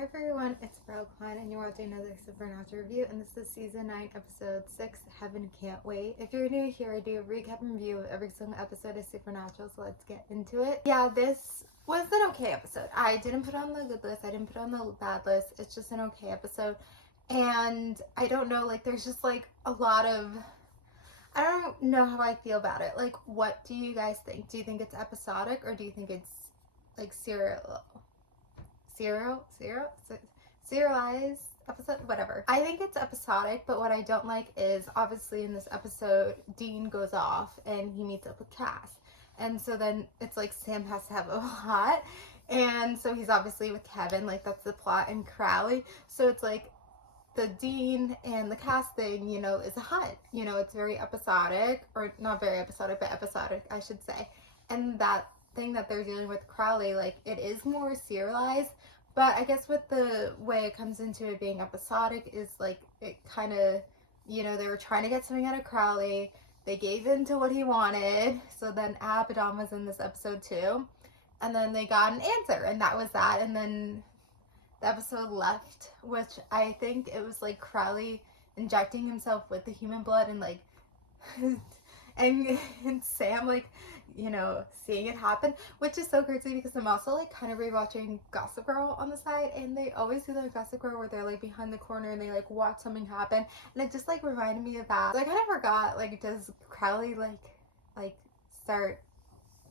Hi everyone, it's Brooklyn and you're watching another Supernatural review, and this is season 9 episode 6, Heaven Can't Wait. If you're new here, I do a recap and review of every single episode of Supernatural, so let's get into it. Yeah, this was an okay episode. I didn't put on the good list, I didn't put on the bad list, it's just an okay episode. And I don't know, like there's just like a lot of, I don't know how I feel about it. Like, what do you guys think? Do you think it's episodic or do you think it's like serialized episode, whatever. I think it's episodic, but what I don't like is obviously in this episode Dean goes off and he meets up with Cass, and so then it's like Sam has to have a lot, and so he's obviously with Kevin, like that's the plot in Crowley. So it's like the Dean and the Cass thing, you know, is a hunt, you know, it's very episodic, or not very episodic, but episodic I should say. And that thing that they're dealing with Crowley, like it is more serialized. But I guess with the way it comes into it being episodic is like it kind of, you know, they were trying to get something out of Crowley. They gave in to what he wanted. So then Abaddon was in this episode too. And then they got an answer, and that was that. And then the episode left, which I think it was like Crowley injecting himself with the human blood and like and Sam like, you know, seeing it happen, which is so crazy because I'm also like kind of rewatching Gossip Girl on the side, and they always do that Gossip Girl where they're like behind the corner and they like watch something happen, and it just like reminded me of that. So I kind of forgot, like, does Crowley like start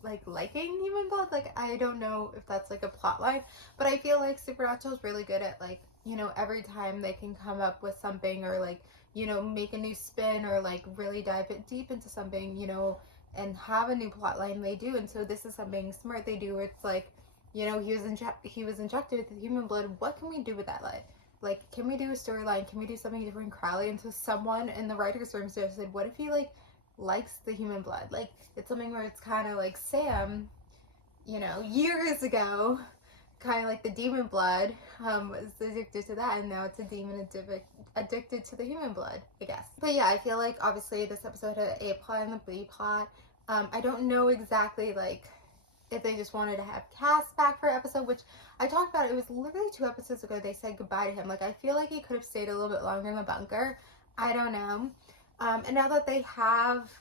like liking human blood? Like, I don't know if that's like a plot line, but I feel like Supernatural is really good at like, you know, every time they can come up with something or like, you know, make a new spin or like really dive it deep into something, you know, and have a new plot line, they do. And so this is something smart they do where it's like, you know, he was injected with human blood. What can we do with that? Like can we do a storyline? Can we do something different in Crowley? And so someone in the writers' room suggested, what if he like likes the human blood? Like it's something where it's kind of like Sam, you know, years ago, kind of like the demon blood, was addicted to that, and now it's a demon addicted to the human blood, I guess. But yeah, I feel like obviously this episode had an A plot and a B plot. I don't know exactly like if they just wanted to have Cass back for an episode, which I talked about. It was literally 2 episodes ago they said goodbye to him. Like I feel like he could have stayed a little bit longer in the bunker. I don't know. And now that they have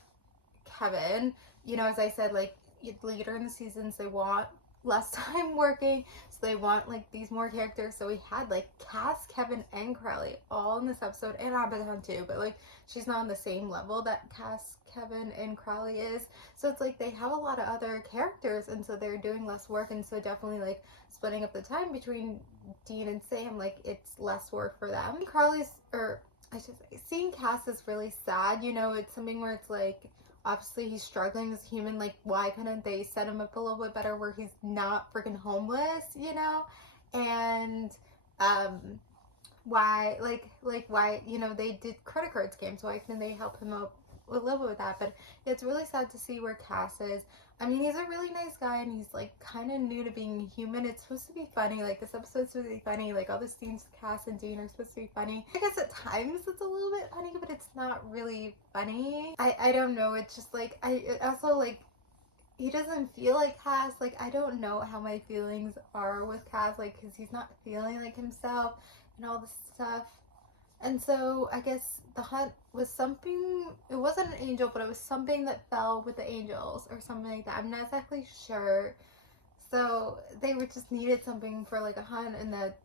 Kevin, you know, as I said, like later in the seasons they want less time working, so they want like these more characters. So we had like Cass, Kevin, and Crowley all in this episode, and Abaddon too, but like she's not on the same level that Cass, Kevin, and Crowley is. So it's like they have a lot of other characters, and so they're doing less work, and so definitely like splitting up the time between Dean and Sam, like it's less work for them. Crowley's, or I should say, seeing Cass is really sad, you know. It's something where it's like obviously he's struggling as a human. Like why couldn't they set him up a little bit better where he's not freaking homeless, you know? And why why, you know, they did credit card scams, why couldn't they help him out a little bit with that? But it's really sad to see where Cass is. I mean, he's a really nice guy, and he's like kind of new to being human. It's supposed to be funny, like this episode's supposed to be funny, like all the scenes with Cass and Dean are supposed to be funny. I guess at times it's a little bit funny, but it's not really funny. I don't know, it's just like, it also like, he doesn't feel like Cass. Like I don't know how my feelings are with Cass, like because he's not feeling like himself and all this stuff. And so I guess the hunt was something, it wasn't an angel, but it was something that fell with the angels or something like that. I'm not exactly sure. So they were just needed something for like a hunt, and that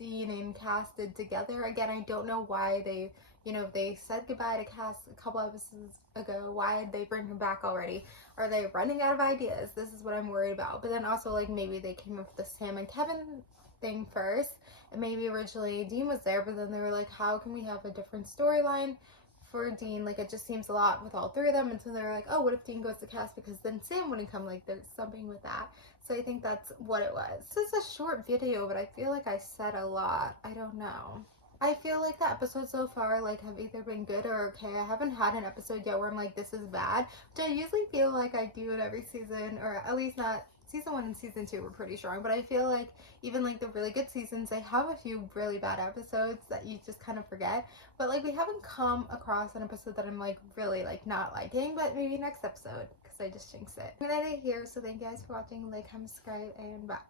Dean and Cass did together. Again, I don't know why they, you know, they said goodbye to Cass a couple episodes ago. Why did they bring him back already? Are they running out of ideas? This is what I'm worried about. But then also like maybe they came up with the Sam and Kevin thing first, and maybe originally Dean was there, but then they were like, how can we have a different storyline for Dean? Like it just seems a lot with all 3 of them. And so they were like, oh, what if Dean goes to Cass, because then Sam wouldn't come? Like there's something with that. So I think that's what it was. This is a short video, but I feel like I said a lot. I don't know. I feel like the episodes so far like have either been good or okay. I haven't had an episode yet where I'm like, this is bad, which I usually feel like I do in every season, or at least not. Season 1 and season 2 were pretty strong, but I feel like even like the really good seasons, they have a few really bad episodes that you just kind of forget. But like we haven't come across an episode that I'm like really like not liking, but maybe next episode, because I just jinxed it. I'm gonna end it here, so thank you guys for watching. Like, comment, subscribe, and bye.